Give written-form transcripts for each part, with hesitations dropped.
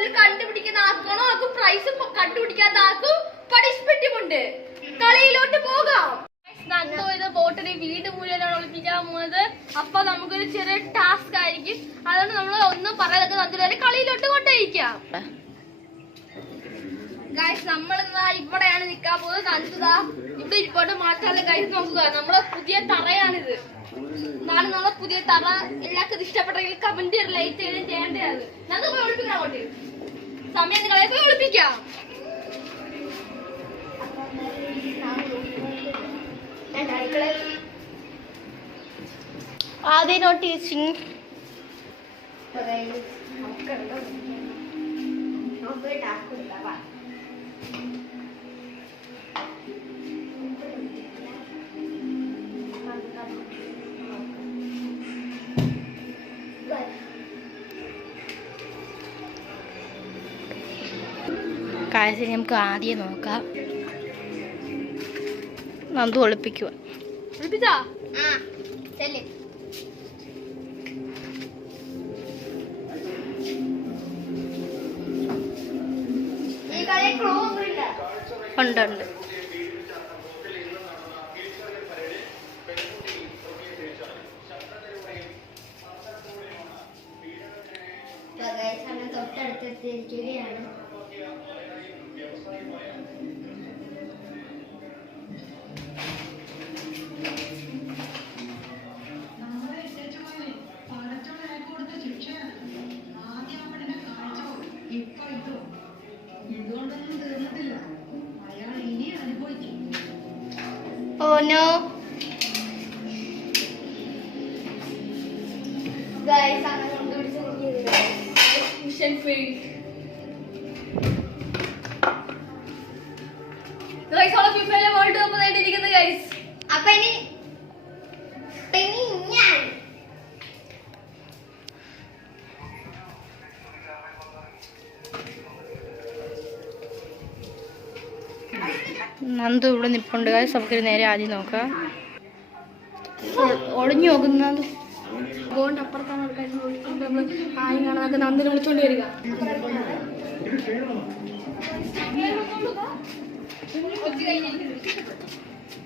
ബോട്ടിൽ കണ്ടുപിടിക്കുന്ന ആർക്കാണോ ആർക്ക് പ്രൈസും കണ്ടുപിടിക്കാത്ത ആർക്കും പണിഷ്മെന്റും ഉണ്ട്. കളിയിലോട്ട് പോകാം. നന്ദു ഇത് ബോട്ടിനെ വീട് മുഴുവനാണ് ഒളിപ്പിക്കാൻ പോകുന്നത്. അപ്പൊ നമുക്കൊരു ചെറിയ ടാസ്ക് ആയിരിക്കും. അതുകൊണ്ട് നമ്മൾ ഒന്നും പറയാതെ നന്ദുവിനെ കളിയിലോട്ട് കൊണ്ടേയിരിക്കാം. ഗൈസ് നമ്മളിതാ ഇവിടെയാണ് നിക്കാൻ പോകുന്നത്. നന്ദുതാ ഇവിടെ ഇരിപ്പോട്ട് മാറ്റാതെ ഗൈസ് നോക്കുക. നമ്മളെ പുതിയ തറയാണിത്. നാളെ നമ്മളെ പുതിയ തറ എല്ലാവർക്കും ഇഷ്ടപ്പെട്ടെങ്കിൽ കമന്റ് ലൈറ്റ് ചെയ്യേണ്ടതാണ്. നന്ദു പോയി ഒളിപ്പിക്കാം. അങ്ങോട്ട് സമയം കളയെ പോയി ഒളിപ്പിക്കാം. ആദ്യ നോട്ടീസിങ് കാഴ്ച നമുക്ക് ആദ്യം നോക്കാം. നന്ദു ഒളിപ്പിക്കുക. ഒളിപ്പിച്ചാ ഉണ്ട് ഉണ്ട്. തൊട്ടടുത്തെത്തിയിരിക്കുകയാണ്. Oh no. ഗൈസ് അങ്ങനെ കണ്ടുപിടിച്ച് മിഷൻ ഫെയിൽ. ഗൈസ് ഓൾ ഫിഫയിലെ വേൾഡ് കപ്പ് നേടിയിരിക്കുന്നു ഗൈസ്. അപ്പൊ ഇനി ഞാൻ നന്ദു ഇവിടെ നിപ്പുണ്ട്. നമുക്ക് നേരെ ആദ്യം നോക്കാം. ഒളിഞ്ഞു നോക്കുന്നത് ഗോണ്ട് അപ്പുറത്താണ് നമ്മൾ ആയും കാണാതെ നന്ദിനെ വിളിച്ചോണ്ട് വരിക.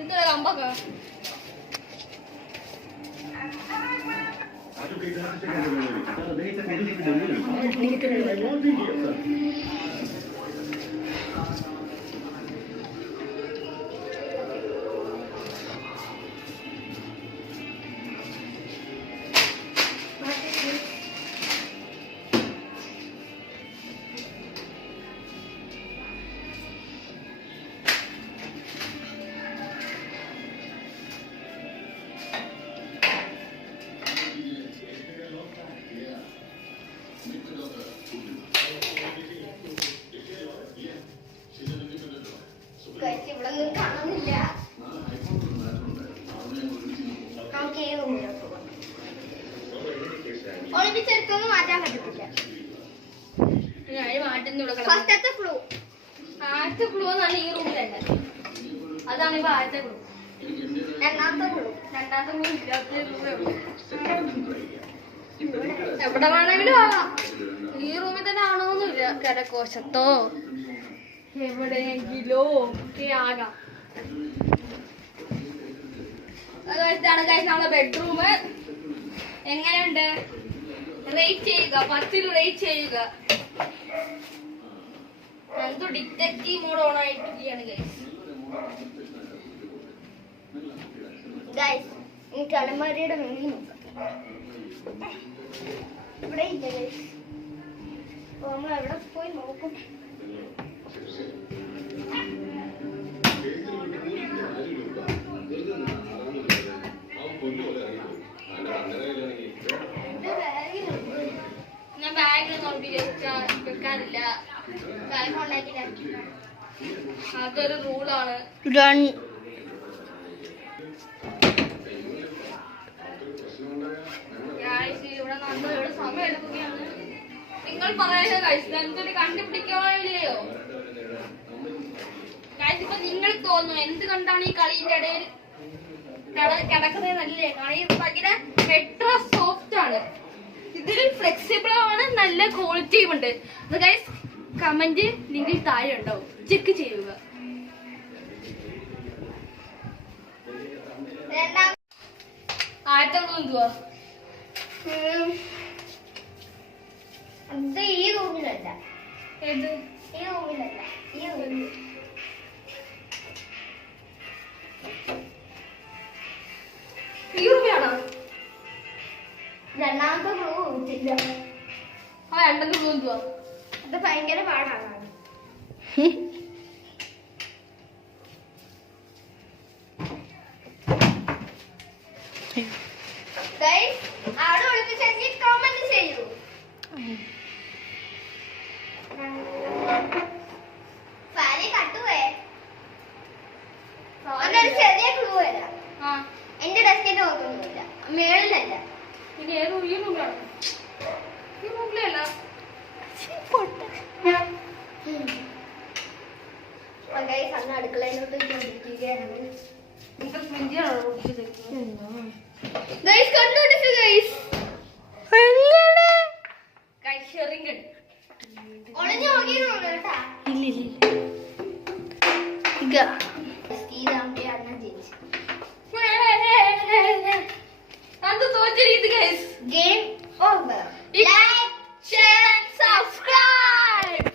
എന്താ കമ്പൊക്കെ ഇവിടെ ഒന്നും കാണുന്നില്ല. ഒളിപ്പിച്ചെടുത്തൊന്നും മാറ്റാൻ പറ്റത്തില്ല. ഫസ്റ്റത്തെ ക്ലൂ ആദ്യത്തെ ക്ലൂ നല്ല ഈ റൂമിലല്ല. അതാണ് ഇപ്പൊ ആദ്യത്തെ ക്ലൂ. രണ്ടാമത്തെ ക്ലൂ ഇല്ലാത്ത റൂമേ ഉള്ളൂ. എവിടെ വേണമെങ്കിലും ആവാം. ഈ റൂമിൽ തന്നെ ആണോന്നില്ല. കിടക്കോശത്തോ എവിടെയെങ്കിലോ ഒക്കെ ആകാം. ഇതാണ് ഗൈസ് നമ്മളെ ബെഡ്റൂം. എങ്ങനെയുണ്ട്? റേറ്റ് ചെയ്യുക. 10 റേറ്റ് ചെയ്യുക. എന്തോ ഡിറ്റക്റ്റീവ് മോഡ് ഓൺ ആയിട്ടിരിക്കുകയാണ് ഗൈസ്. എനിക്ക് അലമാരിയുടെ മുന്നിൽ നോക്കാം. ഇവിടെ ഇല്ല ഗൈസ്. നമ്മൾ എവിടെ പോയി നോക്കും. ഞാൻ ബാഗിൽ വെക്കാറില്ല. ബാഗ് ഉണ്ടാക്കില്ല. അതൊരു റൂളാണ്. ഇവിടെ നന്ദയുടെ സമയം എടുക്കുകയാണ്. നിങ്ങൾ പറയുന്നത് കഴിച്ചത് എന്തൊരു കണ്ടുപിടിക്കണോ? ഇപ്പൊ നിങ്ങൾ തോന്നുന്നു എന്ത് കണ്ടാണ് ഈ കളിന്റെ ഇടയിൽ കിടക്കുന്നത് നല്ലേ? കളി ഭയങ്കര മെട്രോ സോഫ്റ്റ് ആണ്. ഇതിൽ ഫ്ലെക്സിബിൾ ആണ്, നല്ല ക്വാളിറ്റിയും ഉണ്ട്. ഗൈസ് കമന്റ് ലിങ്കിൽ താഴെ ഉണ്ടാവും, ചെക്ക് ചെയ്യുക. ആദ്യത്തെ എന്തുവാ? ഇത് ഈ റൂമിലല്ല, ഏത് ഈ റൂമിലല്ല, ഈ റൂമിൽ. ഈ റൂമിലാണോ? രണ്ടാമത്തെ ക്ലൂ കൊടുത്തില്ല. ആ രണ്ടാമത്തെ റൂം എന്തുവാ? ഇത് ഭയങ്കര പാടാണ്. Guys, ആടെ ഒളിപ്പിച്ചെങ്കിൽ കമന്റ് ചെയ്യൂ. ഫാലി കട്ടുവേ. അതൊരു ചെറിയ ക്ലൂ തരാം. ആ എന്റെ ഡെസ്കിന്റെ ഓർമ്മയൊന്നുമില്ല, മേളിലല്ല. പിന്നെ ഏത് ഈ റൂമിലാണോ? ഈ റൂമിലല്ല. ഗൈസ് അന്ന് അടുക്കളയിലോട്ട് ചോദിക്കുകയാണ്. നിങ്ങൾക്ക് ഫ്രിഡ്ജിലാണോ? ഗൈസ് കണ്ടുപിടിച്ചു ഗൈസ്. ഷെറിംഗ് ഒളിഞ്ഞു നോക്കിയിരുന്നു കേട്ടാ. അത് തോറ്റിരിക്കുന്നത് guys. Game over. Like share subscribe.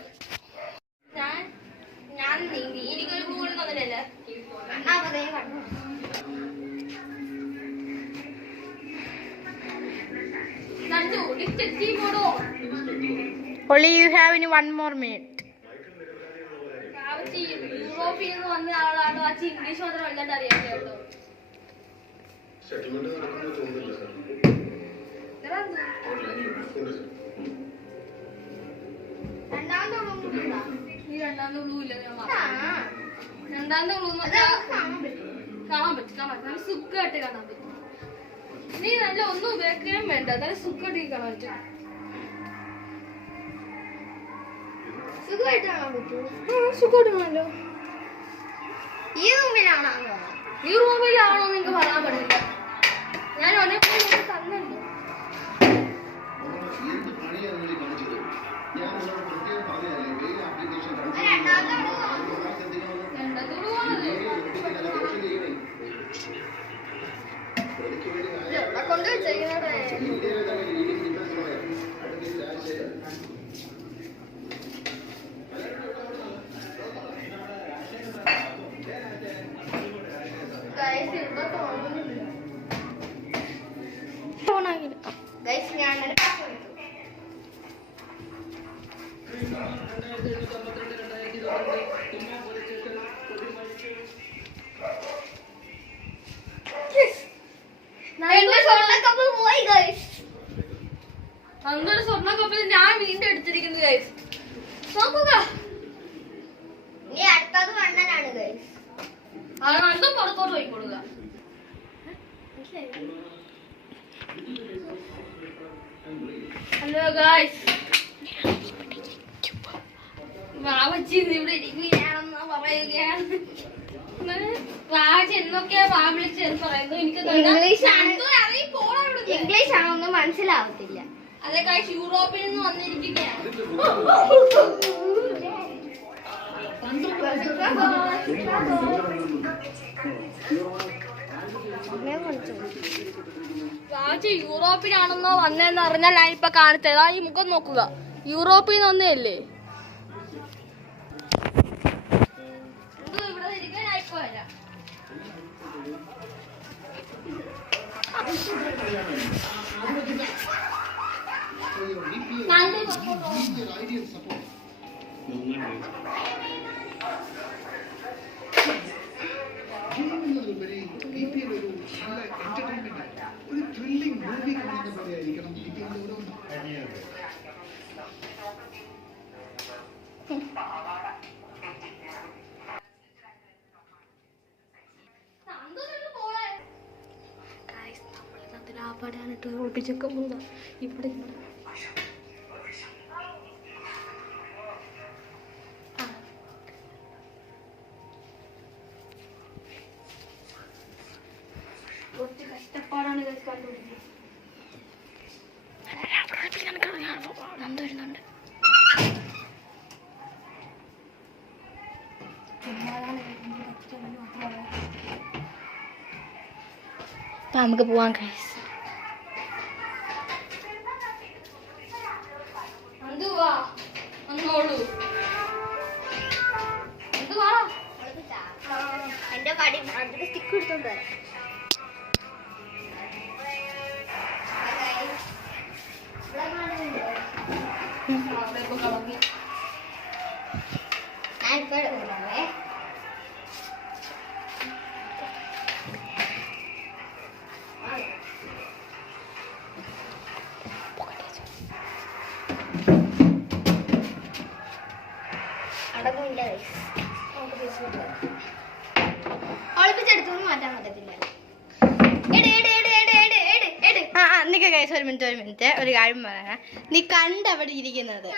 ഞാൻ എനിക്കൊരു കൂടെ തന്നില്ലല്ലേ. നന്ദു ഡിറ്റക്റ്റീവ് മോഡോ. Only you have in 1 more minute. യൂറോപ്പിൽ നിന്ന് വന്ന ആളാണ്. ആ ഇംഗ്ലീഷ് മാത്രം വല്ലാണ്ട് അറിയാൻ കേട്ടോ. സെറ്റിൽമെന്റ് നടക്കുന്നത് തോന്നുന്നില്ല സാർ. രണ്ടാമത്തെ റൂമിലുണ്ടോ? ഈ രണ്ടാമത്തെ ബ്ലൂ ഇല്ല. രണ്ടാമത്തെ ബ്ലൂ കാണാൻ പറ്റും. നല്ല സുഖമായിട്ട് കാണാൻ പറ്റും. നീ നല്ല ഒന്നും ഉപയോഗിക്കാൻ വേണ്ട, നല്ല സുഖമായിട്ട് കാണാൻ പറ്റും. സുഖമായിട്ട് കാണാൻ പറ്റുമോ? സുഖമായിട്ട് കാണാമല്ലോ. ഈ റൂമിലാണോ? ഈ റൂമിലാണോ നിങ്ങൾക്ക് പറയാൻ പറ്റില്ല. ഞാൻ ഒരേ പോലെ തന്നല്ലോ. എന്ത് പണിയാണ് നിങ്ങൾ കാണിച്ചത്? ഞാൻ നിങ്ങളോട് പ്രത്യേകം പറഞ്ഞതല്ലേ, മെയിൽ ആപ്ലിക്കേഷൻ രണ്ടാമത്തെ റൂം. രണ്ടാമത്തെ ബ്ലൂവാണത്. ഇവിടെ കൊണ്ട് വെച്ചേക്കുന്നത്. ഗൈസ് ഞാൻ പോയി ഗൈസ്. നന്ദൊരു സ്വർണ്ണ കപ്പിൽ ഞാൻ വീണ്ടും എടുത്തിരിക്കുന്നു ഗൈസ്. നോക്കുക. ഇനി അടുത്തത് വണ്ണനാണ് ഗൈസ്. അത് നന്ദും പുറത്തോട്ട് പോയി കൊടുക്കുക. Hello guys. വാവച്ചി ഇവിടെ ഇരിക്കുകയാണെന്ന് പറയുകയാണ്. വാവച്ചി എന്തൊക്കെയാ വാവിളിച്ചെന്ന് പറയുന്നു. എനിക്ക് ഇംഗ്ലീഷ് ആണൊന്നും മനസ്സിലാവത്തില്ല. അതെ ഗൈസ്, യൂറോപ്പിൽ നിന്ന് വന്നിരിക്കുകയാണ്. വാവച്ചി യൂറോപ്പിലാണെന്നോ വന്നതെന്ന് അറിഞ്ഞാൽ ഞാൻ ഇപ്പൊ കാണിച്ചത്. ഈ മുഖം നോക്കുക, യൂറോപ്പിൽ നിന്ന് വന്നതല്ലേ. ഇവിടെ ഇരിക്കാനായിപ്പോ വരാം. ഒരു ത്രില്ലിംഗ് മൂവി കാണുന്ന പോലെ ആയിരിക്കണം. പാടാനിട്ട് ഒളിപ്പിച്ചൊക്കെ പോകാം. ഇവിടെ കുറച്ച് കഷ്ടപ്പാടാണ് കണ്ടുപിടിക്കുന്നത്. അപ്പൊ നമുക്ക് പോവാം ഗൈസ്. എന്തുവാ ഒന്നോളൂ എന്തുവാ എന്റെ പടി അതിന്റെ സ്റ്റിക്ക് എടുത്തോണ്ട് വരാം. ഞാൻ ഇപ്പൊ എടുക്കണേ. അടങ്ങില്ല ഒളിപ്പിച്ചെടുത്തൊന്നും മാറ്റാൻ പറ്റത്തില്ല. നിക്ക് ഗൈസ്, ഒരു മിനിറ്റ് ഒരു കാര്യം പറയാം. നീ കണ്ടവിടെ ഇരിക്കുന്നത്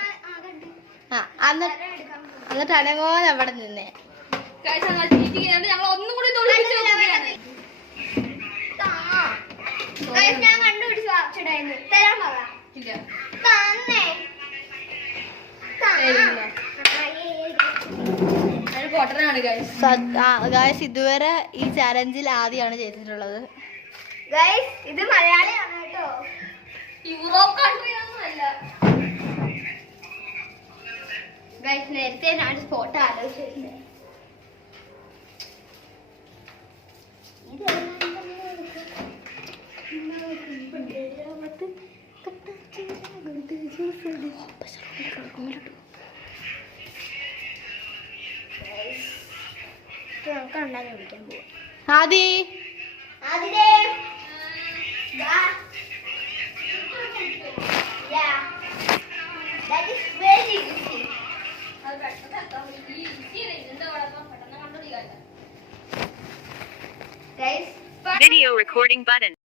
എന്നിട്ട് അനങ്ങോൻ അവിടെ നിന്നേ. ഞങ്ങൾ ഒന്നും കൂടി ഞാൻ കണ്ടുപിടിച്ചു വാച്ചിടായിരുന്നു. തരാൻ പറ. തന്നേ പൊട്ടനാണ് ഗൈസ് ഇതുവരെ ഈ ചാലഞ്ചിൽ ആദ്യമാണ് ചെയ്തിട്ടുള്ളത്. ഗൈസ് ഇത് മലയാളിയാണ് കേട്ടോ. യൂറോപ്പ് കൺട്രി ഒന്നും അല്ല ഗൈസ്. നേരത്തെ ഞാൻ സ്പോട്ട് ആലോചിച്ചിട്ടുണ്ട്. നമുക്ക് ഉണ്ടാക്കി വിളിക്കാൻ പോവാം. ആദി അതിലേ that is very easy. Guys, Video recording button.